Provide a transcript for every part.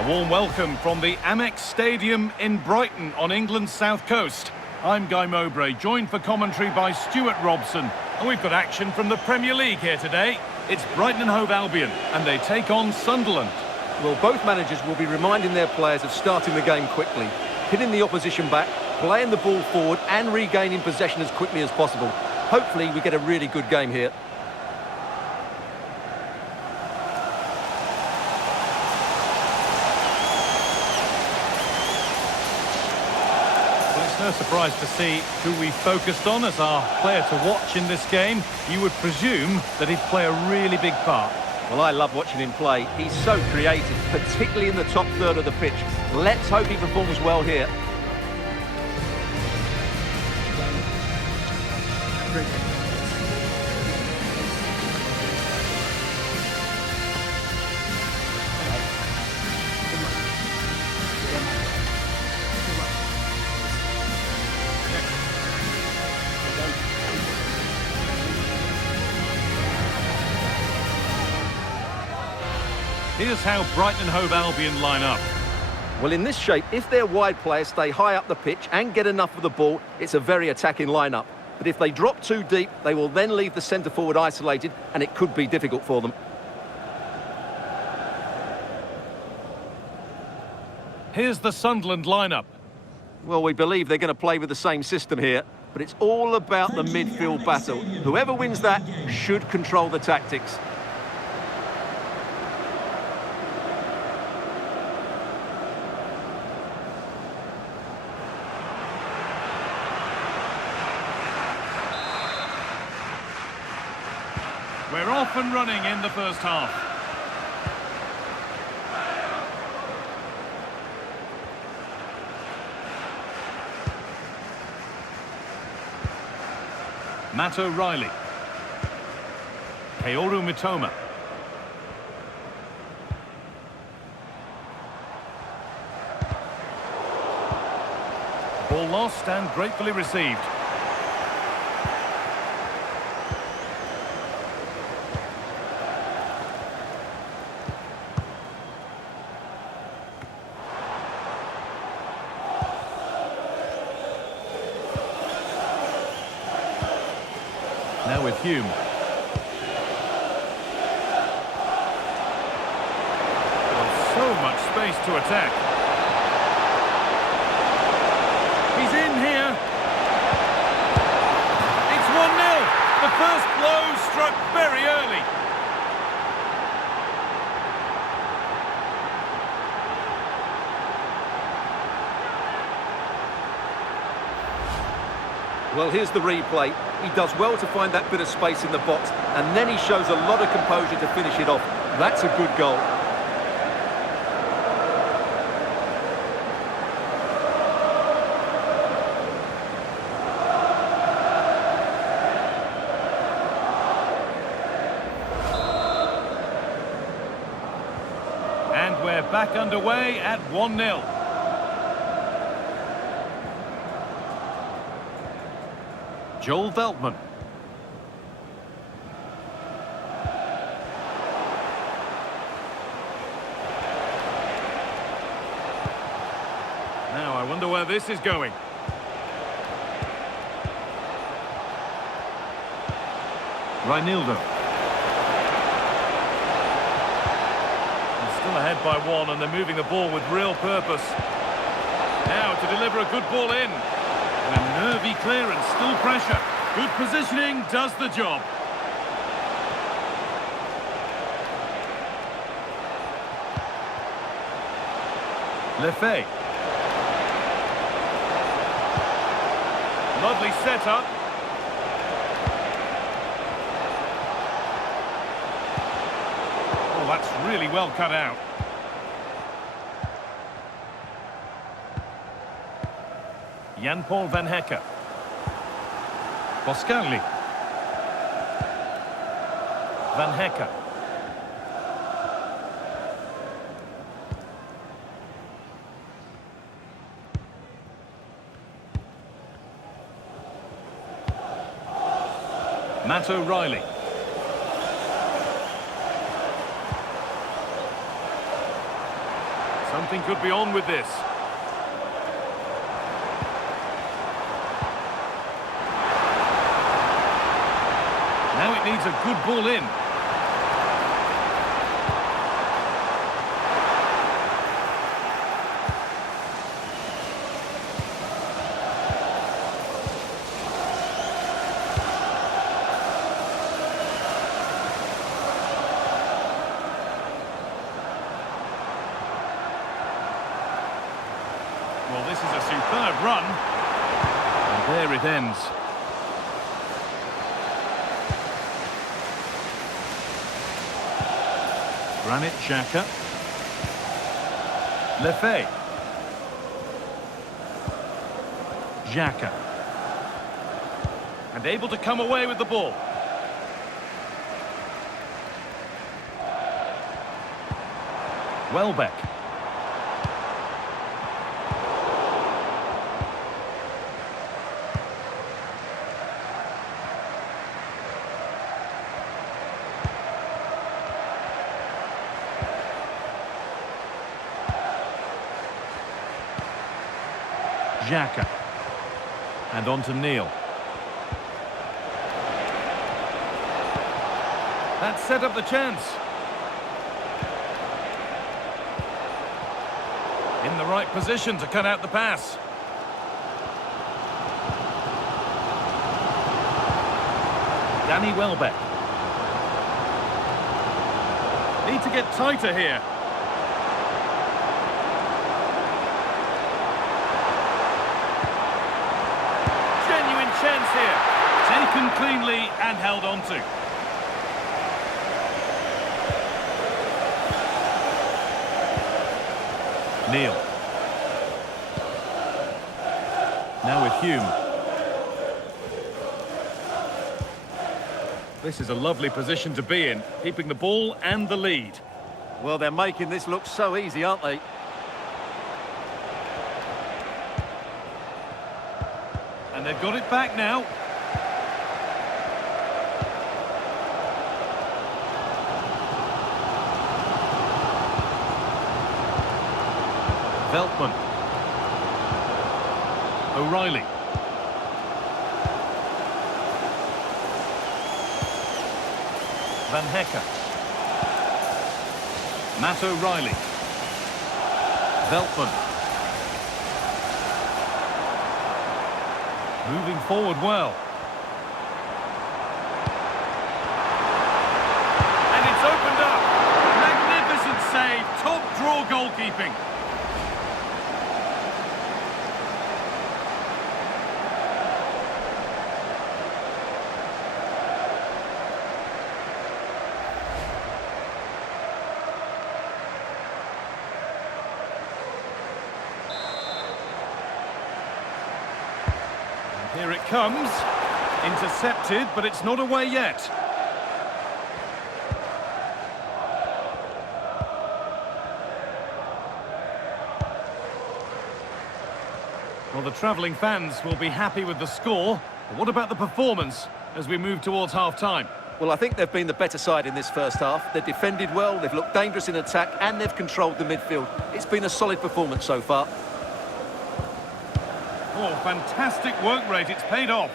A warm welcome from the Amex Stadium in Brighton on England's south coast. I'm Guy Mowbray, joined for commentary by Stuart Robson. And we've got action from the Premier League here today. It's Brighton and Hove Albion, and they take on Sunderland. Well, both managers will be reminding their players of starting the game quickly, hitting the opposition back, playing the ball forward and regaining possession as quickly as possible. Hopefully we get a really good game here. No surprise to see who we focused on as our player to watch in this game. You would presume that he'd play a really big part. Well, I love watching him play. He's so creative, particularly in the top third of the pitch. Let's hope he performs well here. Here's how Brighton and Hove Albion line up. Well, in this shape, if their wide players stay high up the pitch and get enough of the ball, it's a very attacking lineup. But if they drop too deep, they will then leave the centre-forward isolated, and it could be difficult for them. Here's the Sunderland lineup. Well, we believe they're going to play with the same system here, but it's all about the midfield battle. Whoever wins that should control the tactics. We're off and running in the first half. Matt O'Reilly. Kaoru Mitoma. Ball lost and gratefully received. Now with Hume. Well, so much space to attack. He's in here. It's 1-0. The first blow struck very early. Well, here's the replay. He does well to find that bit of space in the box, and then he shows a lot of composure to finish it off. That's a good goal. And we're back underway at 1-0. Joel Veltman. Now I wonder where this is going. Reinildo. They're still ahead by one and they're moving the ball with real purpose. Now to deliver a good ball in. And a nervy clearance, still pressure. Good positioning does the job. Lefebvre. Lovely setup. Oh, that's really well cut out. Jan-Paul van Hecke. Boscagli. Van Hecke. Matt O'Reilly. So Something could be on with this. Now it needs a good ball in. Well, this is a superb run. And there it ends. Granit Xhaka. Lefebvre. Xhaka. And able to come away with the ball. Welbeck. Xhaka. And on to Neil. That set up the chance. In the right position to cut out the pass. Danny Welbeck. Need to get tighter here. Chance here, taken cleanly and held on to. Neil. Now with Hume. This is a lovely position to be in, keeping the ball and the lead. Well, they're making this look so easy, aren't they? And they've got it back now. Veltman. O'Reilly. Van Hecke. Matt O'Reilly. Veltman. Moving forward well. And it's opened up. Magnificent save. Top draw goalkeeping. Here it comes. Intercepted, but it's not away yet. Well, the travelling fans will be happy with the score. But what about the performance as we move towards half-time? Well, I think they've been the better side in this first half. They've defended well, they've looked dangerous in attack, and they've controlled the midfield. It's been a solid performance so far. Oh, fantastic work rate. It's paid off.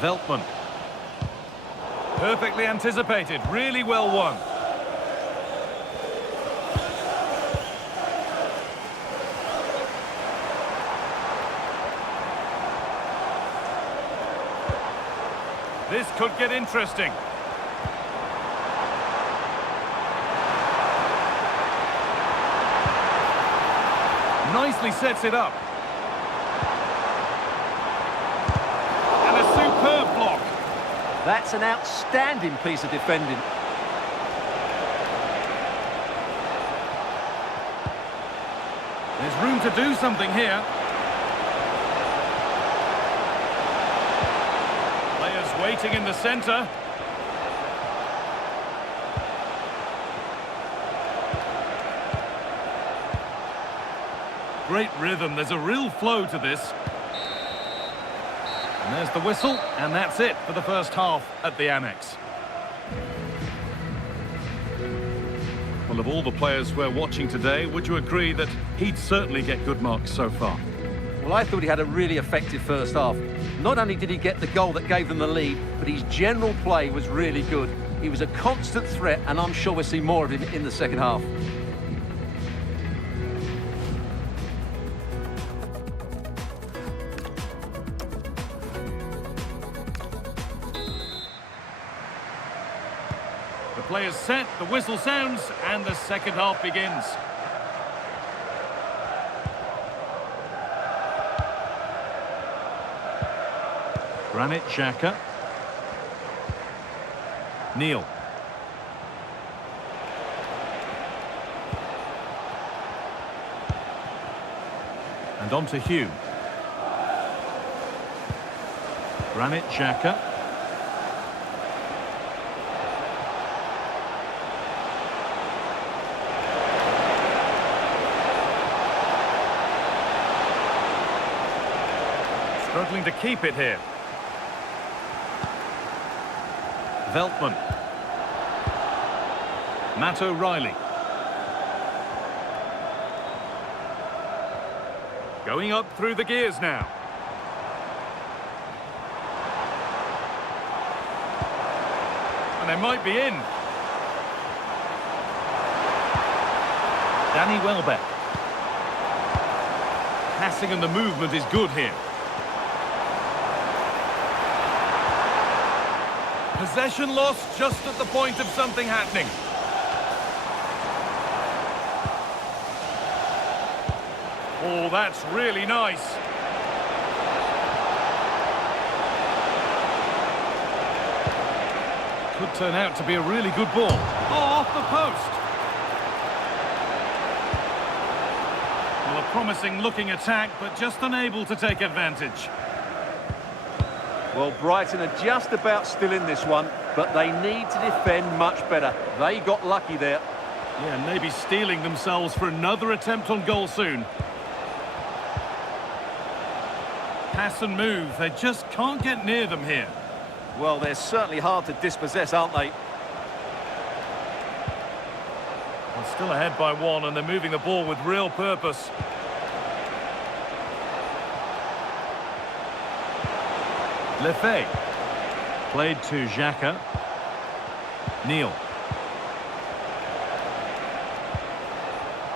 Veltman. Perfectly anticipated, really well won. This could get interesting. Nicely sets it up. And a superb block. That's an outstanding piece of defending. There's room to do something here. Players Waiting in the centre. Great rhythm, there's a real flow to this. And there's the whistle, and that's it for the first half at the Annex. Well, of all the players we're watching today, would you agree that he'd certainly get good marks so far? Well, I thought he had a really effective first half. Not only did he get the goal that gave them the lead, but his general play was really good. He was a constant threat, and I'm sure we'll see more of him in the second half. The player's set, the whistle sounds, and the second half begins. Granit Xhaka. Neil. And on to Hugh. Granit Xhaka. Struggling to keep it here. Veltman. Matt O'Reilly. Going up through the gears now. And they might be in. Danny Welbeck. Passing and the movement is good here. Possession lost just at the point of something happening. Oh, that's really nice. Could turn out to be a really good ball. Oh, off the post. Well, a promising looking attack, but just unable to take advantage. Well, Brighton are just about still in this one, but they need to defend much better. They got lucky there. Yeah, maybe steeling themselves for another attempt on goal soon. Pass and move, they just can't get near them here. Well, they're certainly hard to dispossess, aren't they? They're still ahead by one, and they're moving the ball with real purpose. Lefebvre. Played to Xhaka. Neil.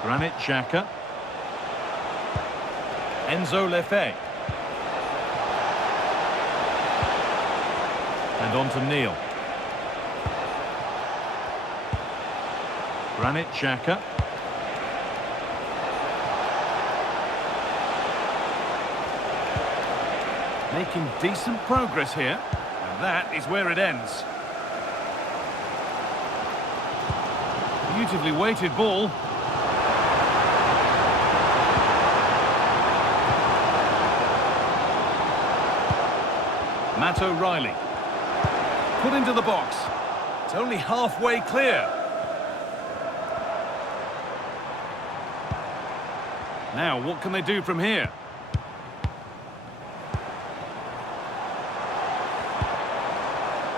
Granit Xhaka. Enzo Lefebvre. And on to Neil. Granit Xhaka. Making decent progress here, and that is where it ends. Beautifully weighted ball. Matt O'Reilly. Put into the box. It's only halfway clear. Now, what can they do from here?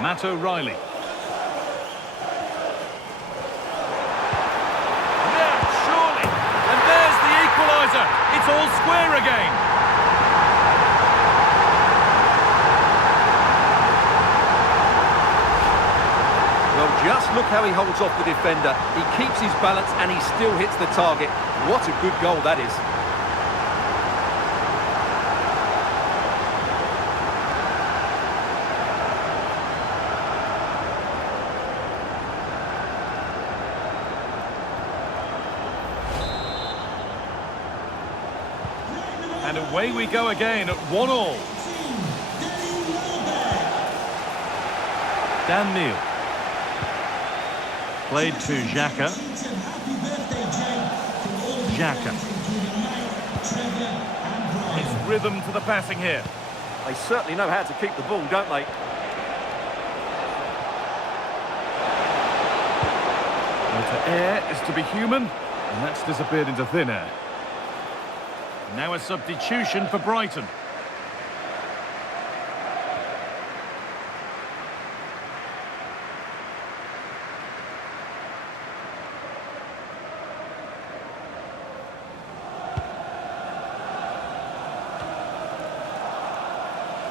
Matt O'Reilly. Yeah, surely. And there's the equaliser. It's all square again. Well, just look how he holds off the defender. He keeps his balance and he still hits the target. What a good goal that is. And away we go again at 1-1. Dan Neil. Played to Xhaka. Xhaka. It's rhythm to the passing here. They certainly know how to keep the ball, don't they? To err is to be human, and that's disappeared into thin air. Now a substitution for Brighton.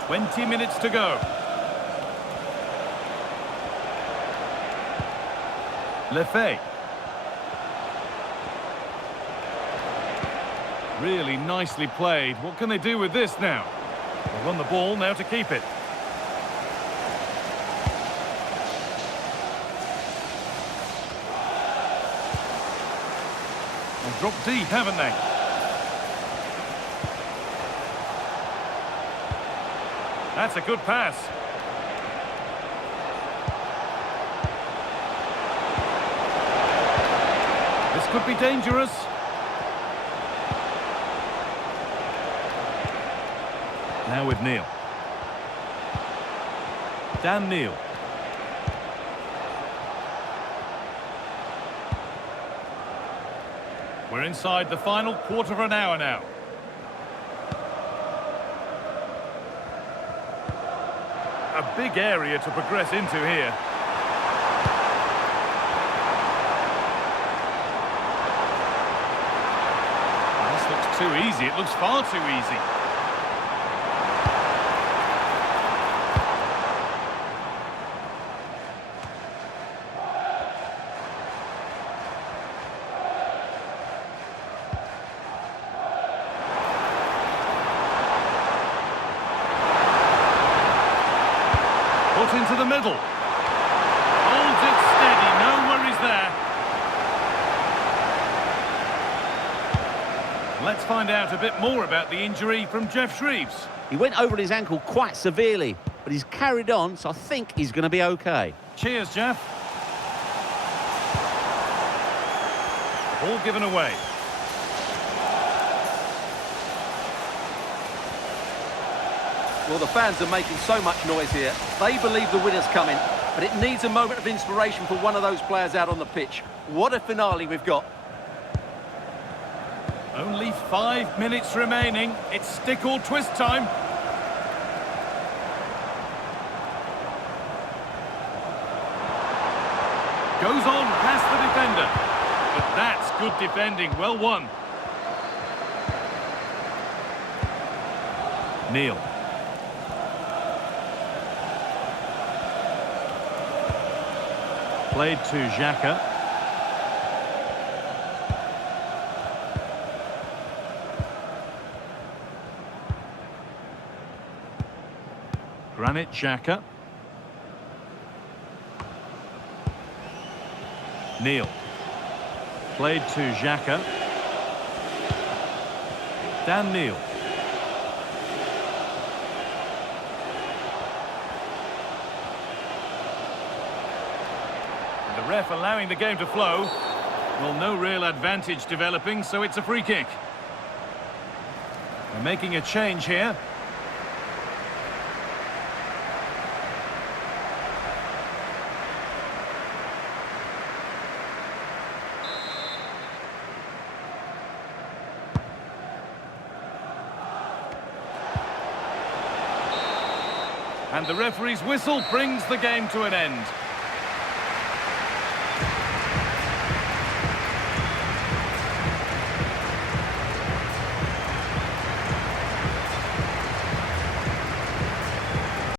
"20 minutes to go. Lefebvre. Really nicely played. What can they do with this now? They'll run the ball now to keep it. They've dropped deep, haven't they? That's a good pass. This could be dangerous. Now with Neil. Dan Neil. We're inside the final quarter of an hour now. A big area to progress into here. This looks too easy. It looks far too easy. Put into the middle. Holds it steady, no worries there. Let's find out a bit more about the injury from Jeff Shreves. He went over his ankle quite severely, but he's carried on, so I think he's going to be okay. Cheers, Jeff. Ball given away. Well, the fans are making so much noise here. They believe the winner's coming, but it needs a moment of inspiration for one of those players out on the pitch. What a finale we've got. Only 5 minutes remaining. It's stick or twist time. Goes on past the defender. But that's good defending. Well won. Neil. Played to Xhaka. Granit Xhaka. Neil. Played to Xhaka. Dan Neil. The ref allowing the game to flow. Well, no real advantage developing, so it's a free kick. They're making a change here. And the referee's whistle brings the game to an end.